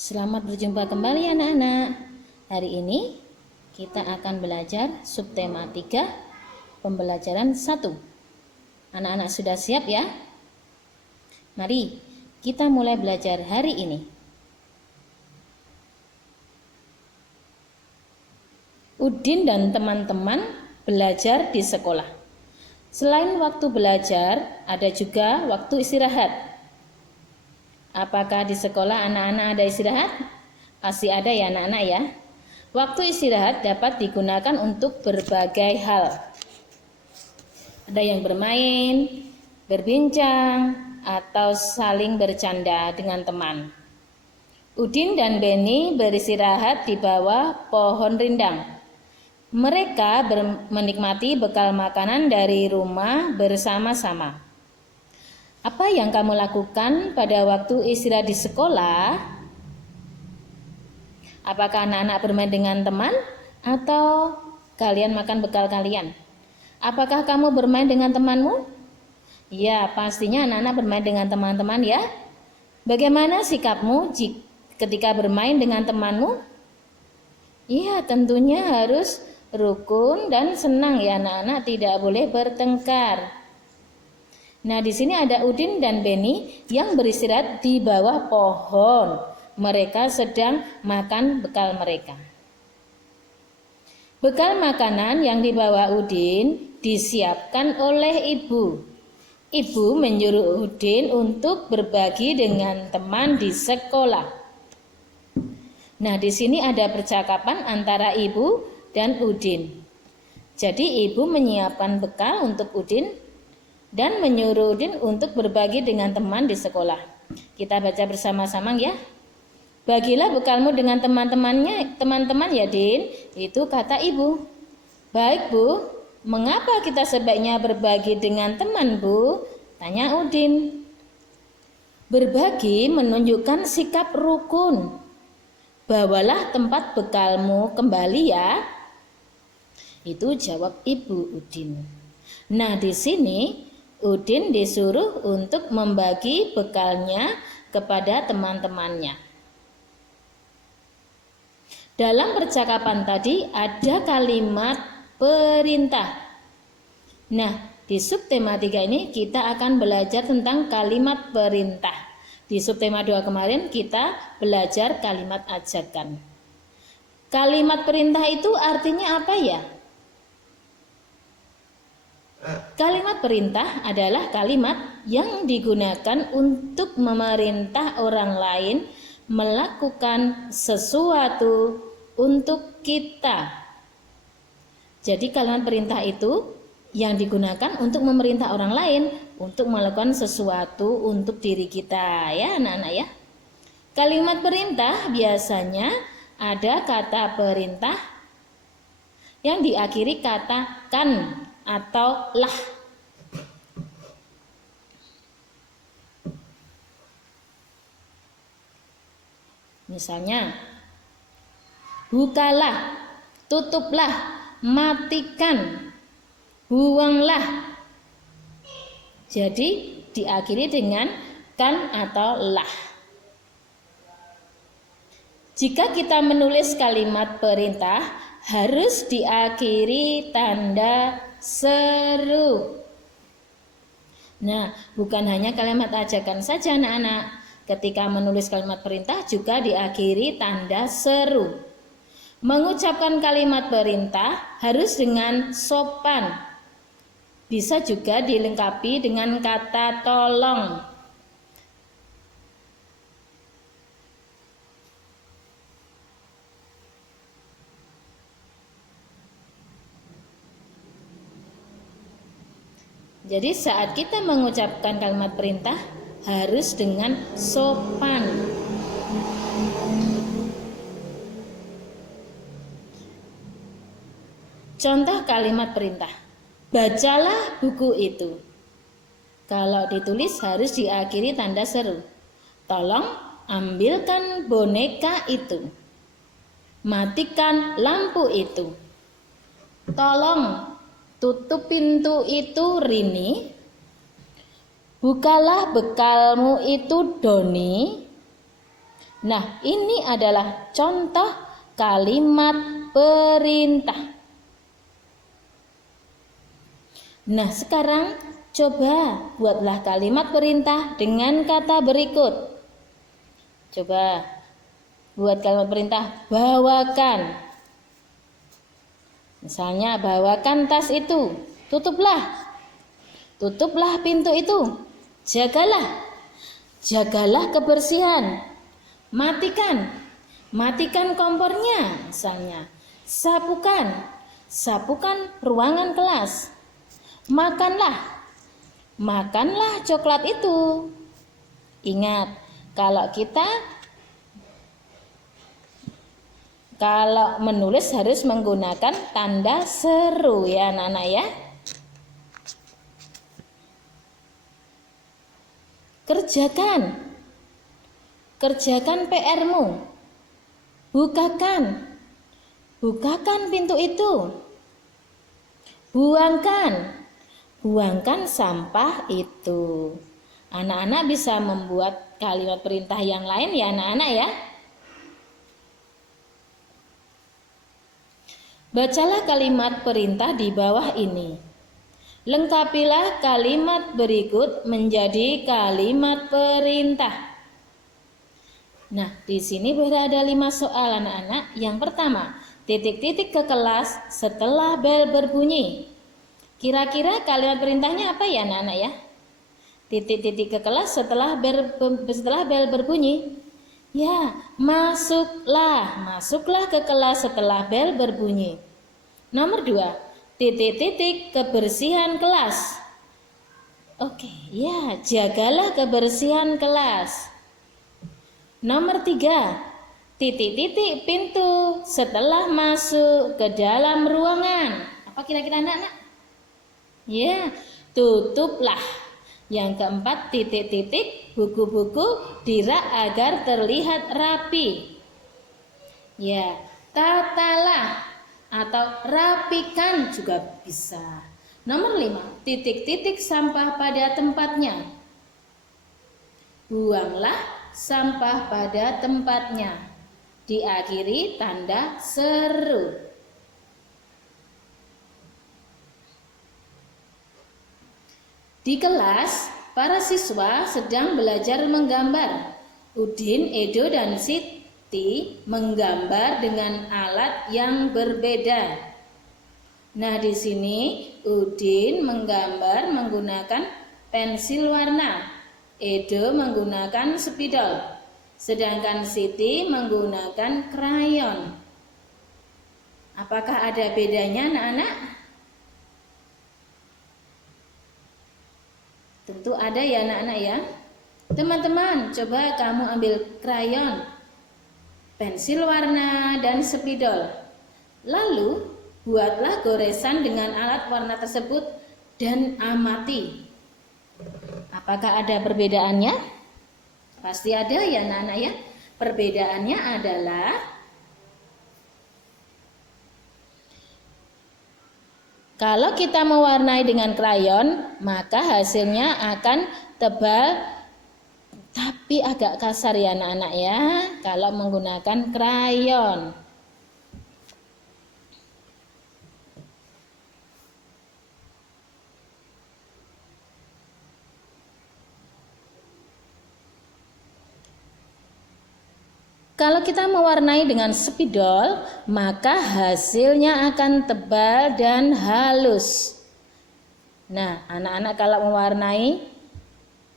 Selamat berjumpa kembali anak-anak. Hari ini kita akan belajar subtema 3 pembelajaran 1. Anak-anak sudah siap ya? Mari kita mulai belajar hari ini. Udin dan teman-teman belajar di sekolah. Selain waktu belajar, ada juga waktu istirahat. Apakah di sekolah anak-anak ada istirahat? Pasti ada ya anak-anak ya. Waktu istirahat dapat digunakan untuk berbagai hal. Ada yang bermain, berbincang, atau saling bercanda dengan teman. Udin dan Beni beristirahat di bawah pohon rindang. Mereka menikmati bekal makanan dari rumah bersama-sama. Apa yang kamu lakukan pada waktu istirahat di sekolah? Apakah anak-anak bermain dengan teman atau kalian makan bekal kalian? Apakah kamu bermain dengan temanmu? Ya, pastinya anak-anak bermain dengan teman-teman ya. Bagaimana sikapmu ketika bermain dengan temanmu? Iya, tentunya harus rukun dan senang ya anak-anak, tidak boleh bertengkar. Nah, di sini ada Udin dan Beni yang beristirahat di bawah pohon. Mereka sedang makan bekal mereka. Bekal makanan yang dibawa Udin disiapkan oleh ibu. Ibu menyuruh Udin untuk berbagi dengan teman di sekolah. Nah, di sini ada percakapan antara ibu dan Udin. Jadi ibu menyiapkan bekal untuk Udin dan menyuruh Udin untuk berbagi dengan teman di sekolah. Kita baca bersama-sama ya. Bagilah bekalmu dengan teman-teman ya Din. Itu kata ibu. Baik Bu, mengapa kita sebaiknya berbagi dengan teman Bu? Tanya Udin. Berbagi menunjukkan sikap rukun. Bawalah tempat bekalmu kembali ya. Itu jawab ibu Udin. Nah, di sini Udin disuruh untuk membagi bekalnya kepada teman-temannya. Dalam percakapan tadi ada kalimat perintah. Nah, di subtema 3 ini kita akan belajar tentang kalimat perintah. Di subtema 2 kemarin kita belajar kalimat ajakan. Kalimat perintah itu artinya apa ya? Kalimat perintah adalah kalimat yang digunakan untuk memerintah orang lain melakukan sesuatu untuk kita. Jadi kalimat perintah itu yang digunakan untuk memerintah orang lain untuk melakukan sesuatu untuk diri kita ya anak-anak ya. Kalimat perintah biasanya ada kata perintah yang diakhiri kata kan atau lah. Misalnya, bukalah, tutuplah, matikan, buanglah. Jadi diakhiri dengan kan atau lah. Jika kita menulis kalimat perintah, harus diakhiri tanda seru. Nah, bukan hanya kalimat ajakan saja anak-anak. Ketika menulis kalimat perintah juga diakhiri tanda seru. Mengucapkan kalimat perintah harus dengan sopan. Bisa juga dilengkapi dengan kata tolong. Jadi saat kita mengucapkan kalimat perintah harus dengan sopan. Contoh kalimat perintah. Bacalah buku itu. Kalau ditulis harus diakhiri tanda seru. Tolong ambilkan boneka itu. Matikan lampu itu. Tolong tutup pintu itu Rini. Bukalah bekalmu itu Doni. Nah, ini adalah contoh kalimat perintah. Nah, sekarang coba buatlah kalimat perintah dengan kata berikut. Coba buat kalimat perintah, bawakan. Misalnya, bawakan tas itu, tutuplah pintu itu, jagalah kebersihan, matikan kompornya, misalnya, sapukan ruangan kelas, makanlah coklat itu. Ingat, kalau menulis harus menggunakan tanda seru ya anak-anak ya. Kerjakan PR-mu. Bukakan pintu itu. Buangkan sampah itu. Anak-anak bisa membuat kalimat perintah yang lain ya anak-anak ya. Bacalah kalimat perintah di bawah ini. Lengkapilah kalimat berikut menjadi kalimat perintah. Nah, di sini berada 5 soal anak-anak. Yang pertama, titik-titik ke kelas setelah bel berbunyi. Kira-kira kalimat perintahnya apa ya anak-anak ya? Titik-titik ke kelas setelah bel berbunyi. Ya, masuklah ke kelas setelah bel berbunyi. Nomor 2, titik-titik kebersihan kelas. Oke, ya, jagalah kebersihan kelas. Nomor 3, titik-titik pintu setelah masuk ke dalam ruangan. Apa kira-kira anak-anak? Ya, tutuplah. Yang keempat, titik-titik buku-buku dirak agar terlihat rapi. Ya, tatalah atau rapikan juga bisa. Nomor 5, titik-titik sampah pada tempatnya. Buanglah sampah pada tempatnya. Diakhiri tanda seru. Di kelas, para siswa sedang belajar menggambar. Udin, Edo, dan Siti menggambar dengan alat yang berbeda. Nah, di sini Udin menggambar menggunakan pensil warna, Edo menggunakan spidol, sedangkan Siti menggunakan krayon. Apakah ada bedanya anak-anak? Tentu ada ya anak-anak ya. Teman-teman, coba kamu ambil krayon, pensil warna, dan spidol. Lalu, buatlah goresan dengan alat warna tersebut dan amati. Apakah ada perbedaannya? Pasti ada ya anak-anak ya. Perbedaannya adalah kalau kita mewarnai dengan krayon, maka hasilnya akan tebal tapi agak kasar ya anak-anak ya, kalau menggunakan krayon. Kalau kita mewarnai dengan spidol, maka hasilnya akan tebal dan halus. Nah, anak-anak kalau mewarnai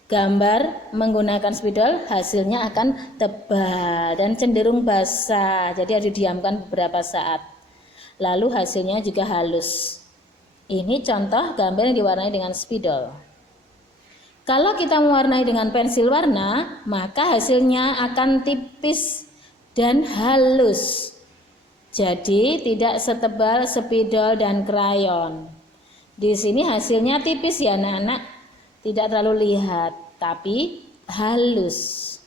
gambar menggunakan spidol, hasilnya akan tebal dan cenderung basah. Jadi harus didiamkan beberapa saat. Lalu hasilnya juga halus. Ini contoh gambar yang diwarnai dengan spidol. Kalau kita mewarnai dengan pensil warna, maka hasilnya akan tipis dan halus. Jadi tidak setebal spidol dan krayon. Di sini hasilnya tipis ya anak-anak, tidak terlalu lihat, tapi halus.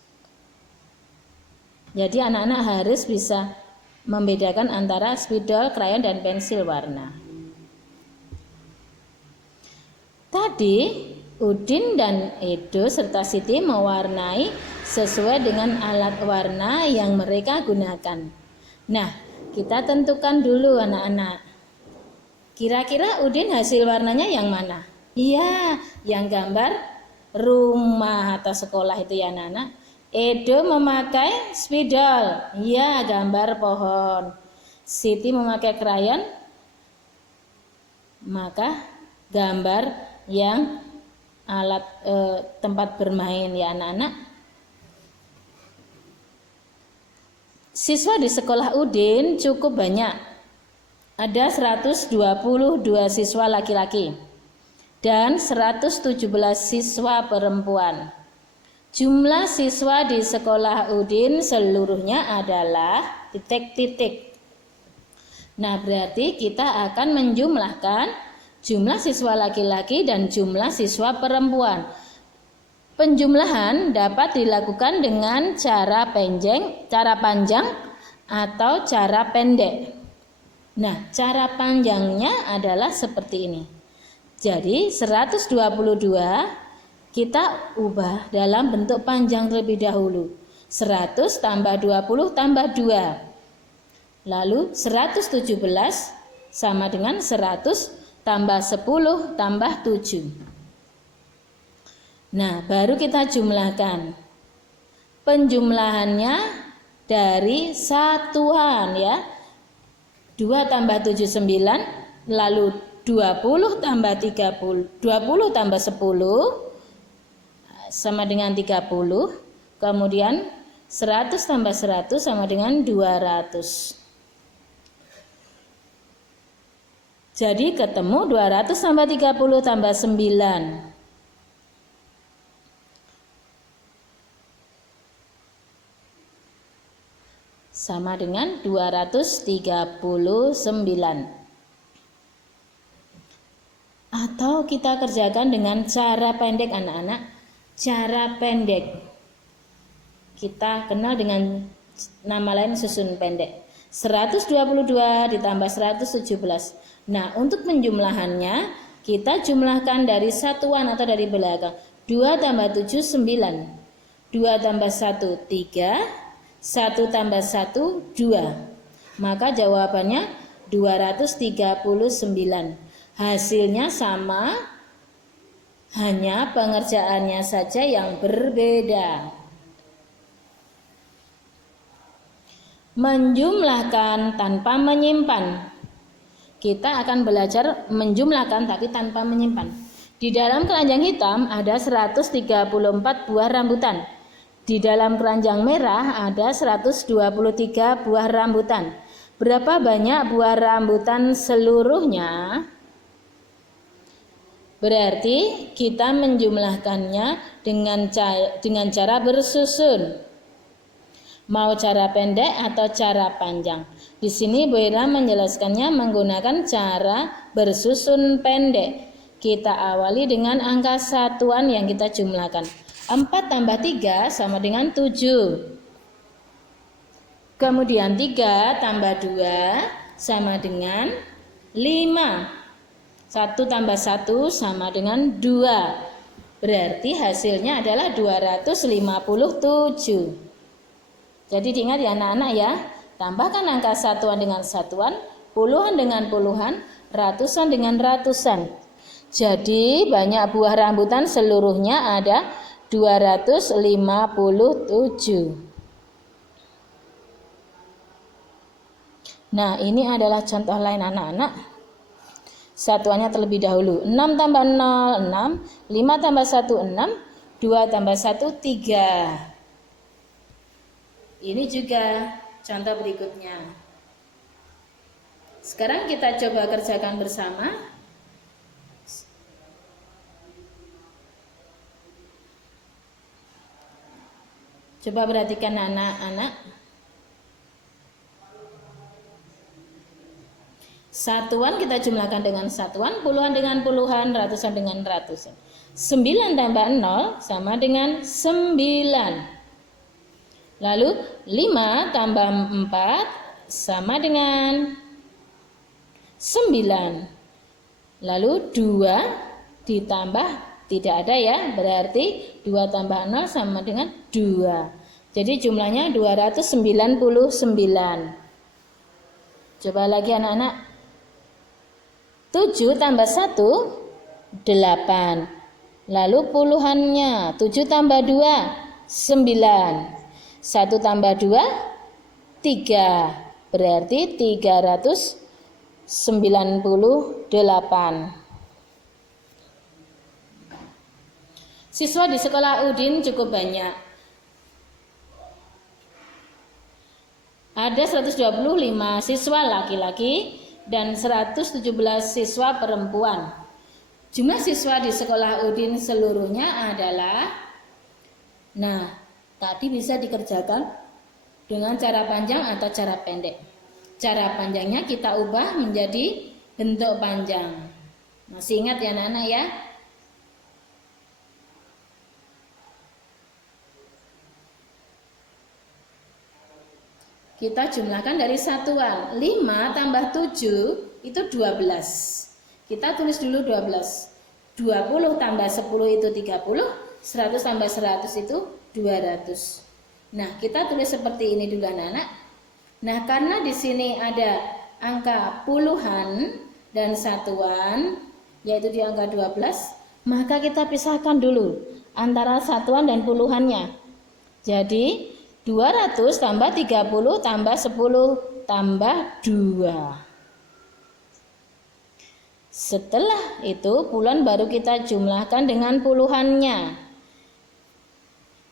Jadi anak-anak harus bisa membedakan antara spidol, krayon, dan pensil warna. Tadi Udin dan Edo serta Siti mewarnai sesuai dengan alat warna yang mereka gunakan. Nah, kita tentukan dulu anak-anak. Kira-kira Udin hasil warnanya yang mana? Iya, yang gambar rumah atau sekolah itu ya anak-anak. Edo memakai spidol. Iya, gambar pohon. Siti memakai krayon. Maka gambar yang alat tempat bermain ya anak-anak. Siswa di sekolah Udin cukup banyak. Ada 122 siswa laki-laki dan 117 siswa perempuan. Jumlah siswa di sekolah Udin seluruhnya adalah titik-titik. Nah, berarti kita akan menjumlahkan jumlah siswa laki-laki dan jumlah siswa perempuan. Penjumlahan dapat dilakukan dengan cara panjang atau cara pendek. Nah, cara panjangnya adalah seperti ini. Jadi 122 kita ubah dalam bentuk panjang terlebih dahulu. 100 tambah 20 tambah 2. Lalu 117 sama dengan 100 tambah 10 tambah 7. Nah, baru kita jumlahkan. Penjumlahannya dari satuan ya. 2 tambah 7 9, lalu 20 tambah 30, 20 tambah 10 sama dengan 30, kemudian 100 tambah 100 sama dengan 200. Jadi ketemu 200 tambah 30 tambah 9. Sama dengan 239. Atau kita kerjakan dengan cara pendek anak-anak. Cara pendek kita kenal dengan nama lain susun pendek. 122 ditambah 117. Nah, untuk penjumlahannya kita jumlahkan dari satuan atau dari belakang. 2 tambah 7 9. 2 tambah 1 3. 1 tambah 1 2. Maka jawabannya 239. Hasilnya sama, hanya pengerjaannya saja yang berbeda. Menjumlahkan tanpa menyimpan. Kita akan belajar menjumlahkan tapi tanpa menyimpan. Di dalam keranjang hitam ada 134 buah rambutan. Di dalam keranjang merah ada 123 buah rambutan. Berapa banyak buah rambutan seluruhnya? Berarti kita menjumlahkannya dengan cara bersusun. Mau cara pendek atau cara panjang? Di sini Bu Ira menjelaskannya menggunakan cara bersusun pendek. Kita awali dengan angka satuan yang kita jumlahkan. 4 tambah 3 sama dengan 7. Kemudian 3 tambah 2 sama dengan 5. 1 tambah 1 sama dengan 2. Berarti hasilnya adalah 257. Jadi diingat ya anak-anak ya. Tambahkan angka satuan dengan satuan, puluhan dengan puluhan, ratusan dengan ratusan. Jadi banyak buah rambutan seluruhnya ada 257. Nah, ini adalah contoh lain anak-anak. Satuannya terlebih dahulu. 6 tambah 0, 6. 5 tambah 1, 6. 2 tambah 1, 3. Ini juga contoh berikutnya. Sekarang kita coba kerjakan bersama. Coba perhatikan anak-anak. Satuan kita jumlahkan dengan satuan, puluhan dengan puluhan, ratusan dengan ratusan. 9 tambah 0 sama dengan 9. Lalu 5 tambah 4 sama dengan 9. Lalu 2 ditambah Tidak ada ya, berarti 2 tambah 0 sama dengan 2. Jadi jumlahnya 299. Coba lagi anak-anak. 7 tambah 1, 8. Lalu puluhannya, 7 tambah 2, 9. 1 tambah 2, 3. Berarti 398. Siswa di sekolah Udin cukup banyak. Ada 125 siswa laki-laki dan 117 siswa perempuan. Jumlah siswa di sekolah Udin seluruhnya adalah, nah, tadi bisa dikerjakan dengan cara panjang atau cara pendek. Cara panjangnya kita ubah menjadi bentuk panjang. Masih ingat ya anak-anak ya? Kita jumlahkan dari satuan. 5 tambah 7 itu 12. Kita tulis dulu 12. 20 tambah 10 itu 30. 100 tambah 100 itu 200. Nah, kita tulis seperti ini dulu anak-anak. Nah, karena di sini ada angka puluhan dan satuan, yaitu di angka 12, maka kita pisahkan dulu antara satuan dan puluhannya. Jadi 200 tambah 30 tambah 10 tambah 2. Setelah itu puluhan baru kita jumlahkan dengan puluhannya.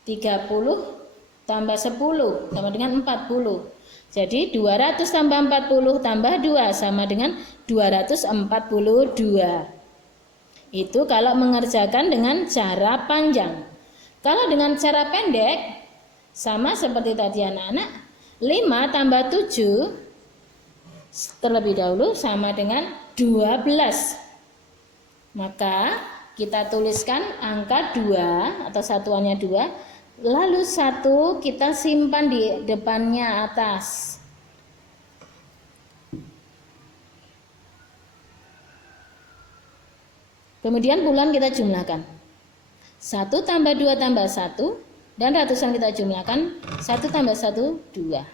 30 tambah 10 sama dengan 40. Jadi 200 tambah 40 tambah 2 sama dengan 242. Itu kalau mengerjakan dengan cara panjang. Kalau dengan cara pendek, sama seperti tadi anak-anak, 5 tambah 7 terlebih dahulu sama dengan 12. Maka kita tuliskan angka 2 atau satuannya 2, lalu 1 kita simpan di depannya atas. Kemudian puluhan kita jumlahkan. 1 tambah 2 tambah 1. Dan ratusan kita jumlahkan, 1 tambah 1, 2.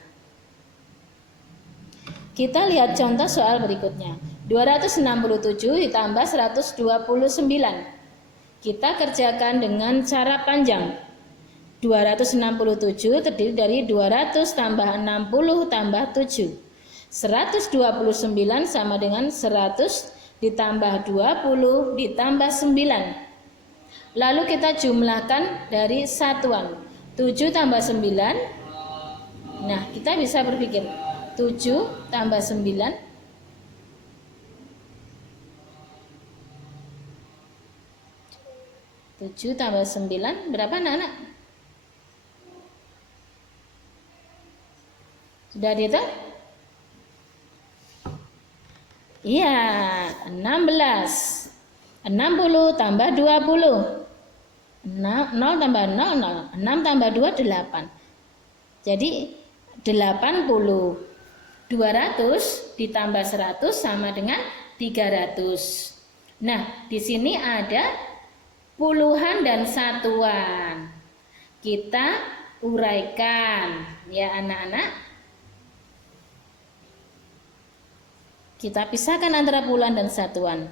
Kita lihat contoh soal berikutnya. 267 ditambah 129. Kita kerjakan dengan cara panjang. 267 terdiri dari 200 tambah 60 tambah 7. 129 sama dengan 100 ditambah 20 ditambah 9. Lalu kita jumlahkan dari satuan. 7 tambah 9. Nah, kita bisa berpikir 7 tambah 9. 7 tambah 9 berapa anak-anak? Sudah dihitung? Iya, 16. 60 tambah 20. 0 tambah 0, 0. 6 tambah 2, 8. Jadi 80. 200 ditambah 100 sama dengan 300. Nah, di sini ada puluhan dan satuan. Kita uraikan ya anak-anak. Kita pisahkan antara puluhan dan satuan.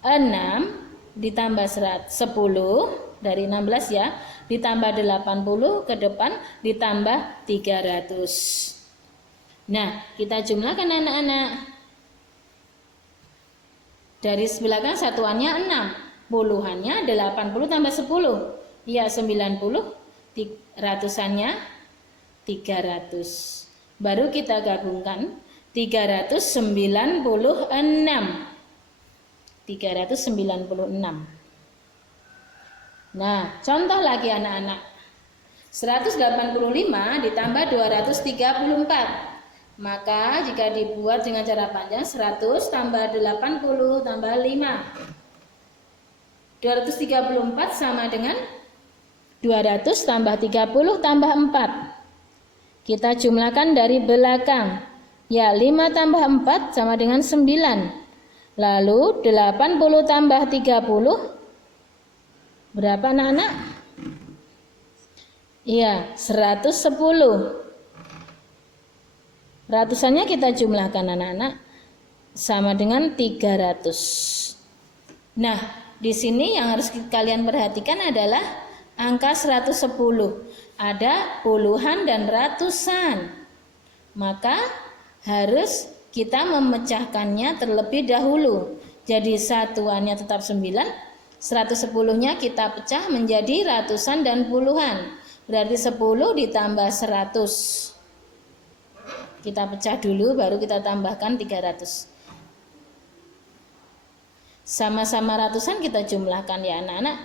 6 ditambah 10 dari 16 ya, ditambah 80 ke depan ditambah 300. Nah, kita jumlahkan anak-anak. Dari belakang satuannya 6, puluhannya 80 tambah 10. Ya 90, ratusannya 300. Baru kita gabungkan 396. 396. Nah, contoh lagi anak-anak. 185 ditambah 234. Maka jika dibuat dengan cara panjang, 100 tambah 80 tambah 5. 234 sama dengan 200 tambah 30 tambah 4. Kita jumlahkan dari belakang. Ya, 5 tambah 4 sama dengan 9. Lalu 80 tambah 30 Berapa anak-anak? Iya, 110. Ratusannya kita jumlahkan anak-anak sama dengan 300. Nah, di sini yang harus kalian perhatikan adalah angka 110. Ada puluhan dan ratusan. Maka harus kita memecahkannya terlebih dahulu. Jadi satuannya tetap 9, 110-nya kita pecah menjadi ratusan dan puluhan. Berarti 10 ditambah 100. Kita pecah dulu baru kita tambahkan 300. Sama-sama ratusan kita jumlahkan ya anak-anak.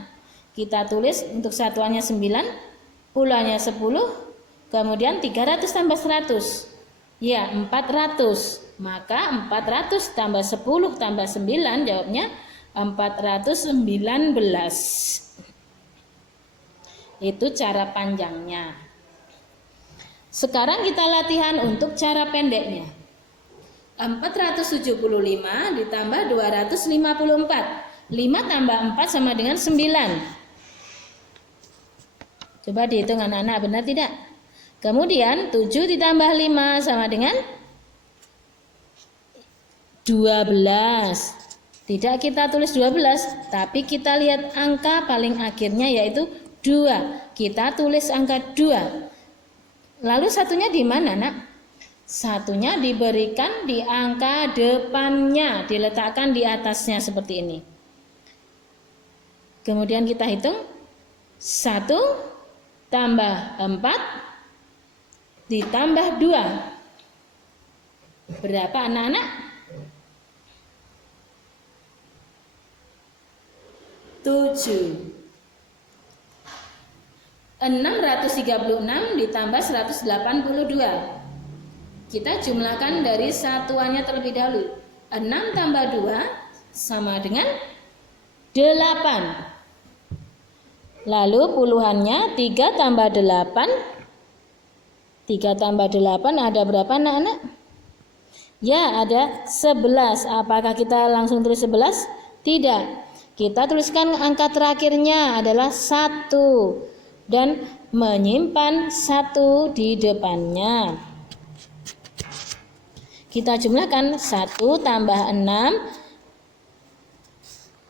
Kita tulis untuk satuannya 9, puluhannya 10, kemudian 300 tambah 100. Ya, 400. Maka 400 tambah 10 tambah 9 jawabnya 419. Itu cara panjangnya. Sekarang kita latihan untuk cara pendeknya. 475 ditambah 254. 5 tambah 4 sama dengan 9. Coba dihitung anak-anak, benar tidak? Kemudian 7 ditambah 5 sama dengan 12. Tidak kita tulis 12, tapi kita lihat angka paling akhirnya yaitu 2. Kita tulis angka 2. Lalu satunya di mana, Nak? Satunya diberikan di angka depannya, diletakkan di atasnya seperti ini. Kemudian kita hitung 1 tambah 4 ditambah 2. Berapa anak-anak? 7. 636 ditambah 182. Kita jumlahkan dari satuannya terlebih dahulu. 6 tambah 2 sama dengan 8. Lalu puluhannya 3 tambah 8. 3 tambah 8 ada berapa anak-anak? Ya, ada 11. Apakah kita langsung tulis 11? Tidak. Kita tuliskan angka terakhirnya adalah 1 dan menyimpan 1 di depannya. Kita jumlahkan 1 tambah 6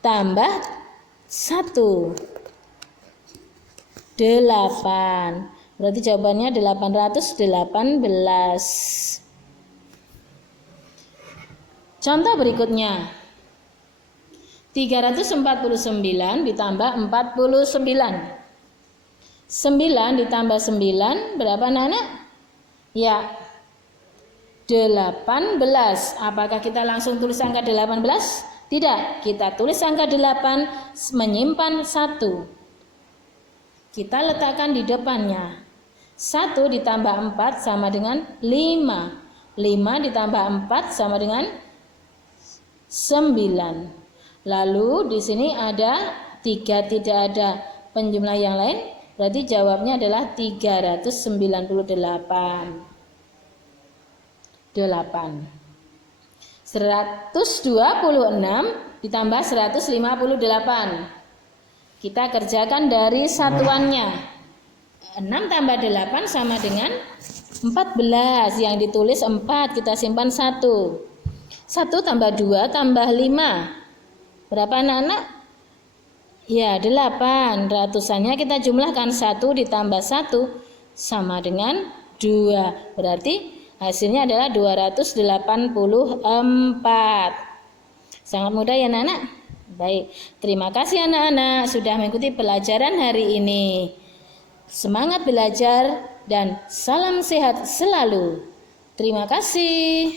tambah 1. 8. Berarti jawabannya 818. Contoh berikutnya. 349 ditambah 49. 9 ditambah 9 berapa anak-anak? Ya, 18. Apakah kita langsung tulis angka 18? Tidak, kita tulis angka 8 menyimpan 1. Kita letakkan di depannya. 1 ditambah 4 sama dengan 5. 5 ditambah 4 sama dengan 9. Lalu di sini ada 3, tidak ada penjumlah yang lain. Berarti jawabnya adalah 398. 126 ditambah 158. Kita kerjakan dari satuannya. 6 tambah 8 sama dengan 14. Yang ditulis 4, kita simpan 1. 1 tambah 2 tambah 5. Berapa anak-anak? Ya, 8. Ratusannya kita jumlahkan 1 ditambah 1 sama dengan 2. Berarti hasilnya adalah 284. Sangat mudah ya anak-anak? Baik, terima kasih anak-anak sudah mengikuti pelajaran hari ini. Semangat belajar dan salam sehat selalu. Terima kasih.